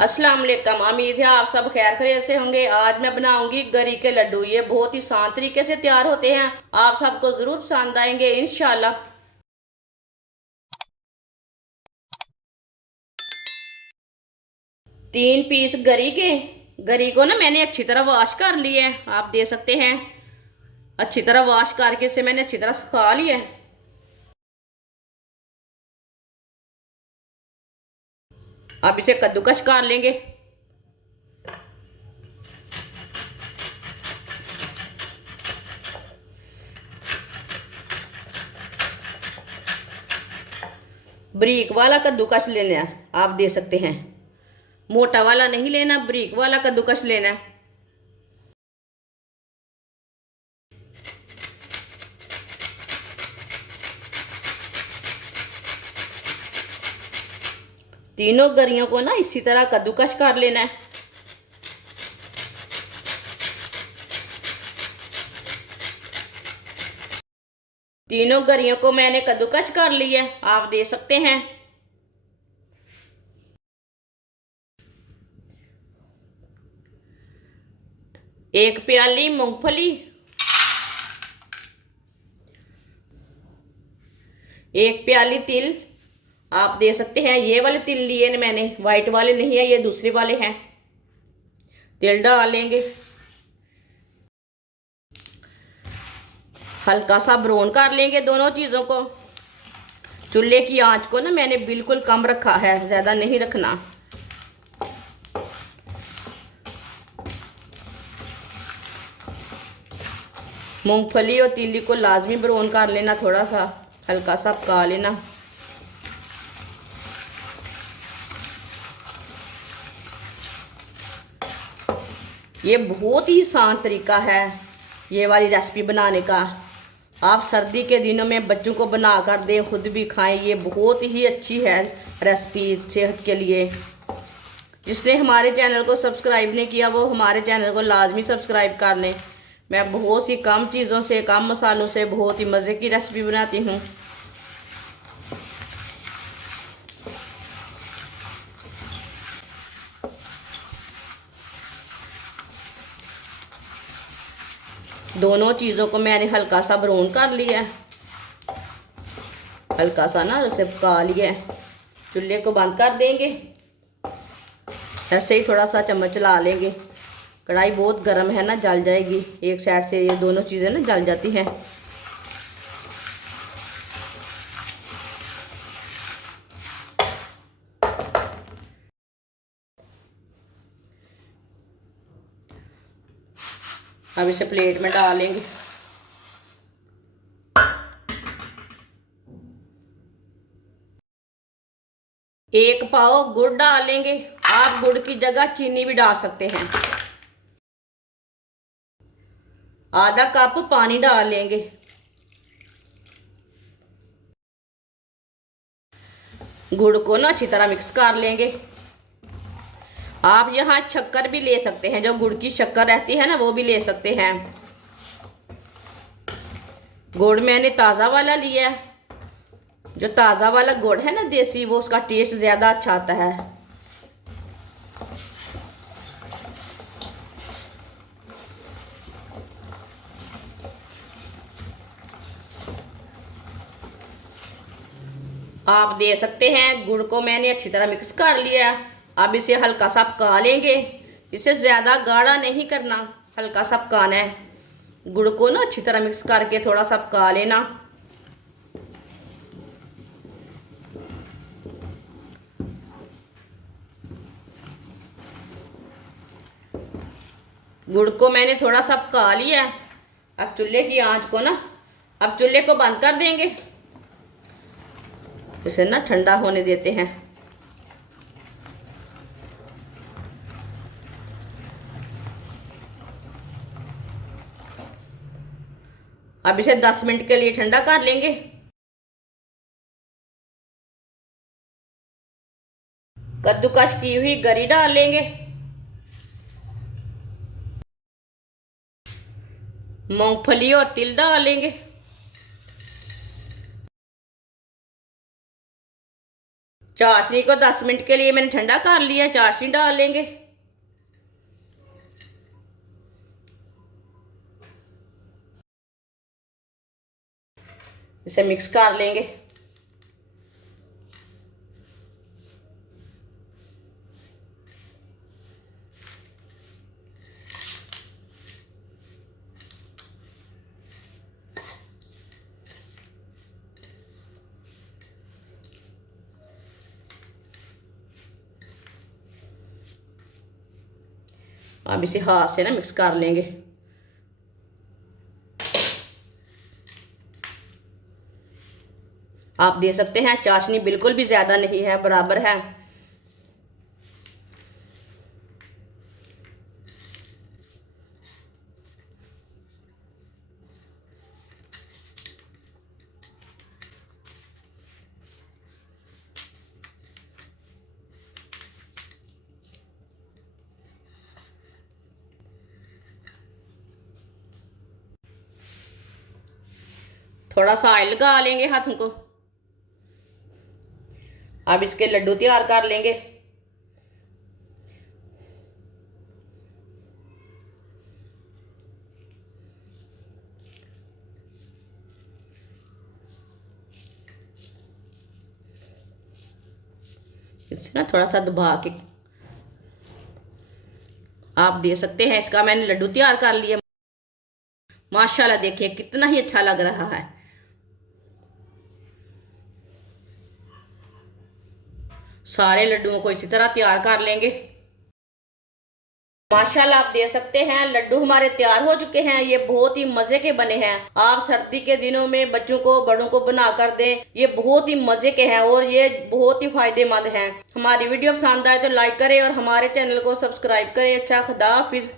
अस्सलाम वालेकुम। उम्मीद है आप सब खैर खैरियत से होंगे। आज मैं बनाऊंगी गरी के लड्डू। ये बहुत ही आसान तरीके से तैयार होते हैं। आप सबको जरूर पसंद आएंगे इंशाल्लाह। 3 पीस गरी के। गरी को ना मैंने अच्छी तरह वॉश कर लिया है, आप दे सकते हैं। अच्छी तरह वॉश करके इसे मैंने अच्छी तरह सुखा लिया है। अब इसे कद्दूकश कर लेंगे। बारीक वाला कद्दूकश लेना है, आप दे सकते हैं। मोटा वाला नहीं लेना, बारीक वाला कद्दूकश लेना है। तीनों गरियों को ना इसी तरह कद्दूकश कर लेना है। तीनों गरियों को मैंने कद्दूकश कर लिया है, आप दे सकते हैं। 1 प्याली मूंगफली, 1 प्याली तिल, आप दे सकते हैं। ये वाले तिल लिए मैंने, वाइट वाले नहीं है, ये दूसरे वाले हैं। तिल डाल लेंगे। हल्का सा ब्राउन कर लेंगे दोनों चीज़ों को। चूल्हे की आंच को ना मैंने बिल्कुल कम रखा है, ज़्यादा नहीं रखना। मूंगफली और तिल को लाजमी ब्राउन कर लेना, थोड़ा सा हल्का सा पका लेना। ये बहुत ही आसान तरीका है ये वाली रेसिपी बनाने का। आप सर्दी के दिनों में बच्चों को बना कर दें, खुद भी खाएं। ये बहुत ही अच्छी है रेसिपी सेहत के लिए। जिसने हमारे चैनल को सब्सक्राइब नहीं किया वो हमारे चैनल को लाजमी सब्सक्राइब कर लें। मैं बहुत सी कम चीज़ों से, कम मसालों से बहुत ही मज़े की रेसिपी बनाती हूँ। दोनों चीज़ों को मैंने हल्का सा ब्राउन कर लिया है, हल्का सा ना उसे पका लिया है। चूल्हे को बंद कर देंगे। ऐसे ही थोड़ा सा चम्मच चला लेंगे। कढ़ाई बहुत गर्म है ना, जल जाएगी। एक साइड से ये दोनों चीज़ें ना जल जाती हैं। अब इसे प्लेट में डाल लेंगे। एक पाव गुड़ डाल लेंगे। आप गुड़ की जगह चीनी भी डाल सकते हैं। आधा कप पानी डाल लेंगे। गुड़ को ना अच्छी तरह मिक्स कर लेंगे। आप यहाँ शक्कर भी ले सकते हैं, जो गुड़ की शक्कर रहती है ना वो भी ले सकते हैं। गुड़ मैंने ताज़ा वाला लिया है। जो ताज़ा वाला गुड़ है ना देसी, वो उसका टेस्ट ज़्यादा अच्छा आता है। आप दे सकते हैं। गुड़ को मैंने अच्छी तरह मिक्स कर लिया। अब इसे हल्का सा पका लेंगे। इसे ज़्यादा गाढ़ा नहीं करना, हल्का सा पकाना है। गुड़ को ना अच्छी तरह मिक्स करके थोड़ा सा पका लेना। गुड़ को मैंने थोड़ा सा पका लिया। अब चूल्हे की आंच को ना, अब चूल्हे को बंद कर देंगे। इसे ना ठंडा होने देते हैं। अब इसे 10 मिनट के लिए ठंडा कर लेंगे। कद्दूकश की हुई गरी डाल लेंगे। मूंगफली और तिल डाल लेंगे। चाशनी को 10 मिनट के लिए मैंने ठंडा कर लिया। चाशनी डाल लेंगे। इसे मिक्स कर लेंगे। अब इसे हाथ से ना मिक्स कर लेंगे। आप देख सकते हैं चाशनी बिल्कुल भी ज़्यादा नहीं है, बराबर है। थोड़ा सा ऑयल लगा लेंगे हाथों को। अब इसके लड्डू तैयार कर लेंगे। इससे ना थोड़ा सा दबा के आप दे सकते हैं। इसका मैंने लड्डू तैयार कर लिया। माशाल्लाह देखिए कितना ही अच्छा लग रहा है। सारे लड्डुओं को इसी तरह तैयार कर लेंगे। माशाल्लाह आप देख सकते हैं लड्डू हमारे तैयार हो चुके हैं। ये बहुत ही मजे के बने हैं। आप सर्दी के दिनों में बच्चों को बड़ों को बना कर दें। ये बहुत ही मजे के हैं और ये बहुत ही फायदेमंद हैं। हमारी वीडियो पसंद आए तो लाइक करें और हमारे चैनल को सब्सक्राइब करें। अच्छा, खुदा हाफिज।